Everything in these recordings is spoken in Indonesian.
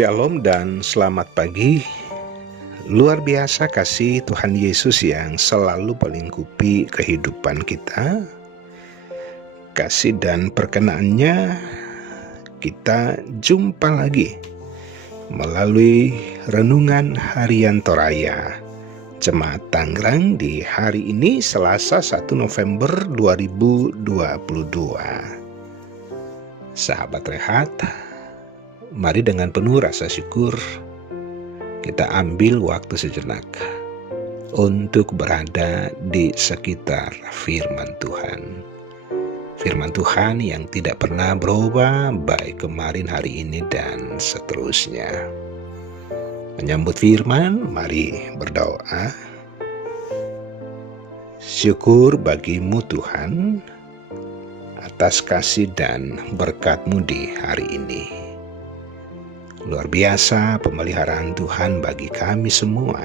Shalom dan selamat pagi. Luar biasa kasih Tuhan Yesus yang selalu melingkupi kehidupan kita. Kasih dan perkenaannya kita jumpa lagi melalui renungan harian Toraya Jemaat Tangerang di hari ini Selasa 1 November 2022. Sahabat rehat, mari dengan penuh rasa syukur kita ambil waktu sejenak untuk berada di sekitar firman Tuhan. Firman Tuhan yang tidak pernah berubah baik kemarin, hari ini, dan seterusnya. Menyambut firman, mari berdoa. Syukur bagimu Tuhan atas kasih dan berkat-Mu di hari ini. Luar biasa pemeliharaan Tuhan bagi kami semua,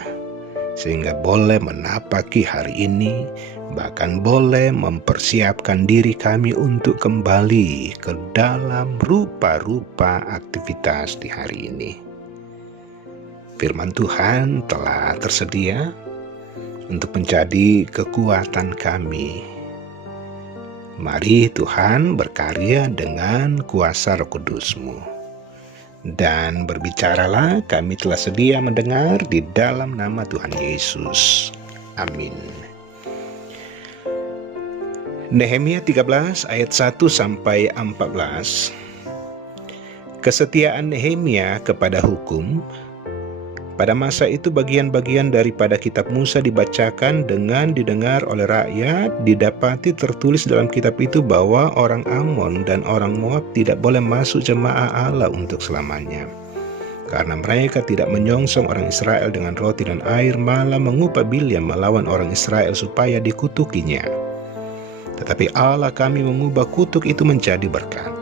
sehingga boleh menapaki hari ini, bahkan boleh mempersiapkan diri kami untuk kembali ke dalam rupa-rupa aktivitas di hari ini. Firman Tuhan telah tersedia untuk menjadi kekuatan kami. Mari Tuhan berkarya dengan kuasa Roh Kudus-Mu. Dan berbicaralah, kami telah sedia mendengar di dalam nama Tuhan Yesus. Amin. Nehemia 13 ayat 1-14. Kesetiaan Nehemia kepada hukum. Pada masa itu bagian-bagian daripada kitab Musa dibacakan dengan didengar oleh rakyat. Didapati tertulis dalam kitab itu bahwa orang Amon dan orang Moab tidak boleh masuk jemaah Allah untuk selamanya, karena mereka tidak menyongsong orang Israel dengan roti dan air, malah mengupah Bilyam melawan orang Israel supaya dikutukinya. Tetapi Allah kami mengubah kutuk itu menjadi berkat.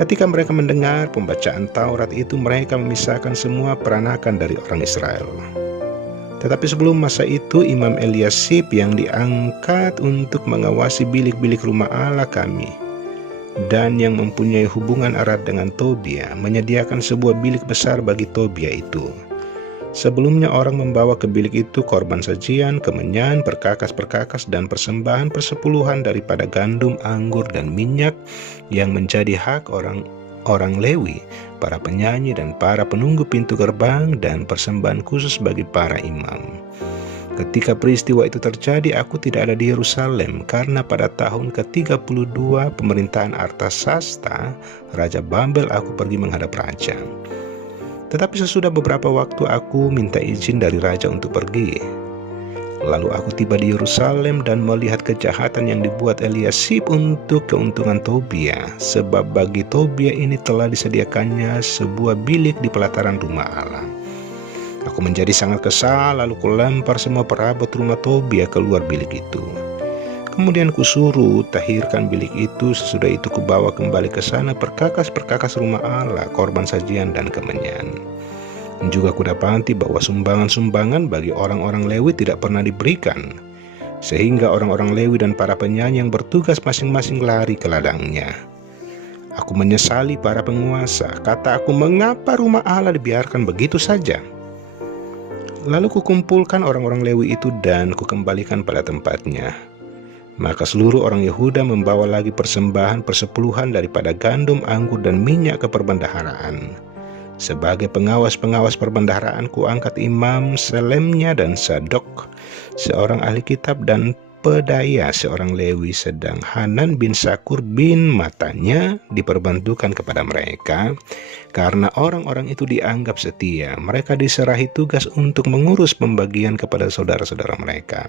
Ketika mereka mendengar pembacaan Taurat itu, mereka memisahkan semua peranakan dari orang Israel. Tetapi sebelum masa itu, Imam Eliasib yang diangkat untuk mengawasi bilik-bilik rumah Allah kami dan yang mempunyai hubungan erat dengan Tobia, menyediakan sebuah bilik besar bagi Tobia itu. Sebelumnya orang membawa ke bilik itu korban sajian, kemenyan, perkakas-perkakas, dan persembahan persepuluhan daripada gandum, anggur, dan minyak yang menjadi hak orang Lewi, para penyanyi dan para penunggu pintu gerbang, dan persembahan khusus bagi para imam. Ketika peristiwa itu terjadi, aku tidak ada di Yerusalem, karena pada tahun ke-32 pemerintahan Artasasta, Raja Babel, aku pergi menghadap raja. Tetapi sesudah beberapa waktu aku minta izin dari raja untuk pergi. Lalu aku tiba di Yerusalem dan melihat kejahatan yang dibuat Eliasib untuk keuntungan Tobia, sebab bagi Tobia ini telah disediakannya sebuah bilik di pelataran rumah Allah. Aku menjadi sangat kesal, lalu kulempar semua perabot rumah Tobia keluar bilik itu. Kemudian kusuruh tahirkan bilik itu. Sesudah itu kubawa kembali ke sana perkakas-perkakas rumah Allah, korban sajian dan kemenyan. Juga kudapati bahwa sumbangan-sumbangan bagi orang-orang Lewi tidak pernah diberikan, sehingga orang-orang Lewi dan para penyanyi yang bertugas masing-masing lari ke ladangnya. Aku menyesali para penguasa. Kata aku, mengapa rumah Allah dibiarkan begitu saja? Lalu kukumpulkan orang-orang Lewi itu dan kukembalikan pada tempatnya. Maka seluruh orang Yehuda membawa lagi persembahan persepuluhan daripada gandum, anggur, dan minyak ke perbendaharaan. Sebagai pengawas-pengawas perbendaharaan, kuangkat Imam Selemnya dan Sadok, seorang ahli kitab, dan Pedaya, seorang Lewi, sedang Hanan bin Sakur bin Matanya diperbantukan kepada mereka. Karena orang-orang itu dianggap setia, mereka diserahi tugas untuk mengurus pembagian kepada saudara-saudara mereka.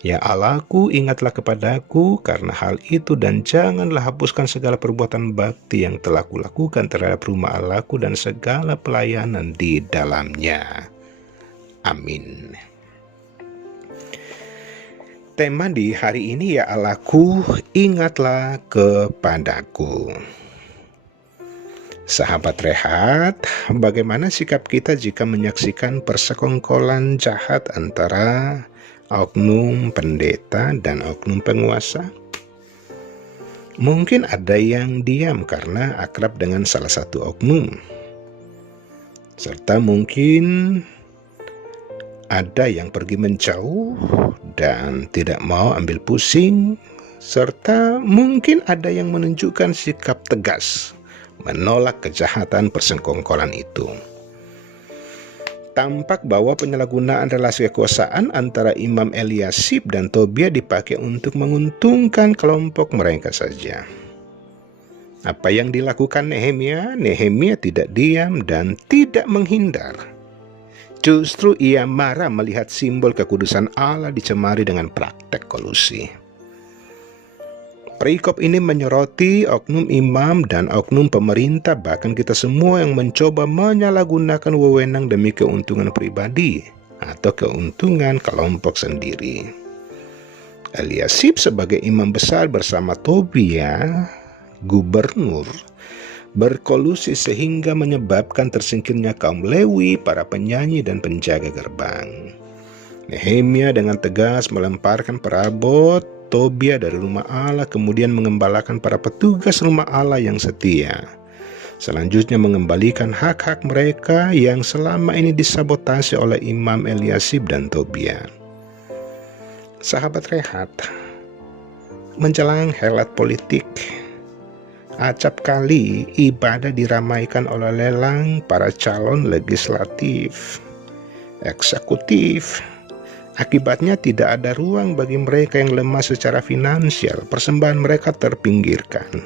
Ya Allahku, ingatlah kepadaku karena hal itu, dan janganlah hapuskan segala perbuatan bakti yang telah kulakukan terhadap rumah Allahku dan segala pelayanan di dalamnya. Amin. Tema di hari ini, ya Allahku, ingatlah kepadaku. Sahabat rehat, bagaimana sikap kita jika menyaksikan persekongkolan jahat antara oknum pendeta dan oknum penguasa? Mungkin ada yang diam karena akrab dengan salah satu oknum. serta mungkin ada yang pergi menjauh dan tidak mau ambil pusing, serta mungkin ada yang menunjukkan sikap tegas menolak kejahatan persekongkolan itu. Tampak bahwa penyalahgunaan relasi kekuasaan antara Imam Eliasib dan Tobia dipakai untuk menguntungkan kelompok mereka saja. Apa yang dilakukan Nehemia? Nehemia tidak diam dan tidak menghindar. Justru ia marah melihat simbol kekudusan Allah dicemari dengan praktek kolusi. Perikop ini menyoroti oknum imam dan oknum pemerintah, bahkan kita semua yang mencoba menyalahgunakan wewenang demi keuntungan pribadi atau keuntungan kelompok sendiri. Eliasib sebagai imam besar bersama Tobia, gubernur, berkolusi sehingga menyebabkan tersingkirnya kaum Lewi, para penyanyi dan penjaga gerbang. Nehemia dengan tegas melemparkan perabot Tobia dari rumah Allah, kemudian mengembalakan para petugas rumah Allah yang setia. Selanjutnya mengembalikan hak-hak mereka yang selama ini disabotase oleh Imam Eliasib dan Tobia. Sahabat Rehat, menjelang helat politik, acap kali ibadah diramaikan oleh lelang para calon legislatif, eksekutif. Akibatnya tidak ada ruang bagi mereka yang lemah secara finansial. Persembahan mereka terpinggirkan.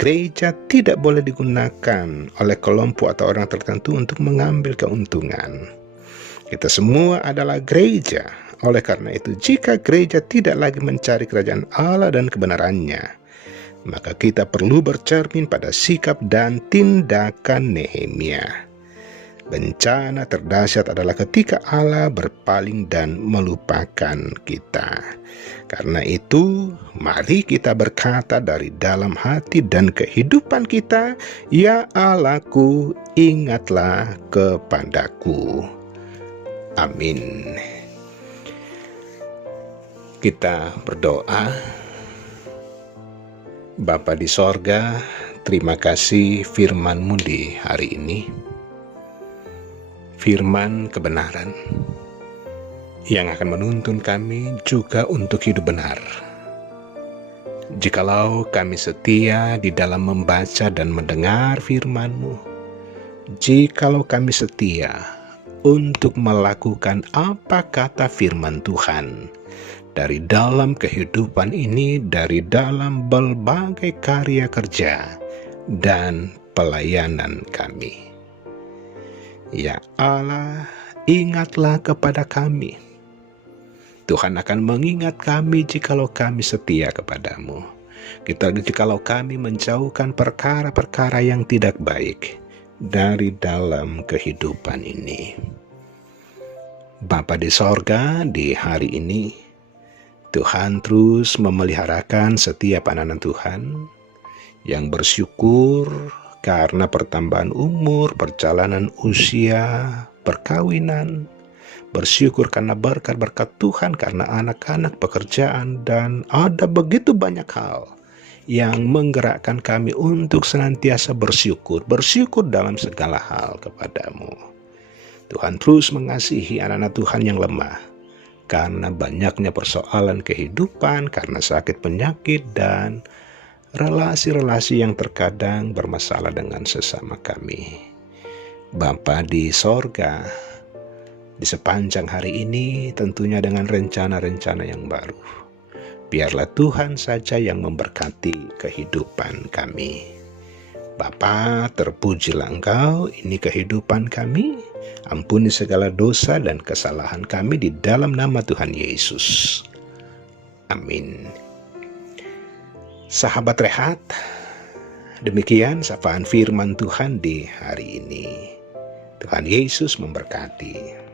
Gereja tidak boleh digunakan oleh kelompok atau orang tertentu untuk mengambil keuntungan. Kita semua adalah gereja. Oleh karena itu, jika gereja tidak lagi mencari kerajaan Allah dan kebenarannya, maka kita perlu bercermin pada sikap dan tindakan Nehemia. Bencana terdahsyat adalah ketika Allah berpaling dan melupakan kita. Karena itu, mari kita berkata dari dalam hati dan kehidupan kita, "Ya Allahku, ingatlah kepadaku." Amin. Kita berdoa. Bapa di sorga, terima kasih firman-Mu di hari ini. Firman kebenaran yang akan menuntun kami juga untuk hidup benar. Jikalau kami setia di dalam membaca dan mendengar firman-Mu, jikalau kami setia untuk melakukan apa kata firman Tuhan, dari dalam kehidupan ini, dari dalam berbagai karya kerja dan pelayanan kami. Ya Allah, ingatlah kepada kami. Tuhan akan mengingat kami jikalau kami setia kepadamu. Jikalau kami menjauhkan perkara-perkara yang tidak baik dari dalam kehidupan ini. Bapa di sorga, di hari ini, Tuhan terus memeliharakan setiap anak-anak Tuhan yang bersyukur karena pertambahan umur, perjalanan usia, perkawinan. Bersyukur karena berkat-berkat Tuhan, karena anak-anak, pekerjaan, dan ada begitu banyak hal yang menggerakkan kami untuk senantiasa bersyukur dalam segala hal kepadamu. Tuhan terus mengasihi anak-anak Tuhan yang lemah, karena banyaknya persoalan kehidupan, karena sakit penyakit, dan relasi-relasi yang terkadang bermasalah dengan sesama kami. Bapa di sorga, di sepanjang hari ini tentunya dengan rencana-rencana yang baru, biarlah Tuhan saja yang memberkati kehidupan kami. Bapa, terpujilah Engkau, ini kehidupan kami. Ampuni segala dosa dan kesalahan kami di dalam nama Tuhan Yesus. Amin. Sahabat Rehat, demikian sapaan firman Tuhan di hari ini. Tuhan Yesus memberkati.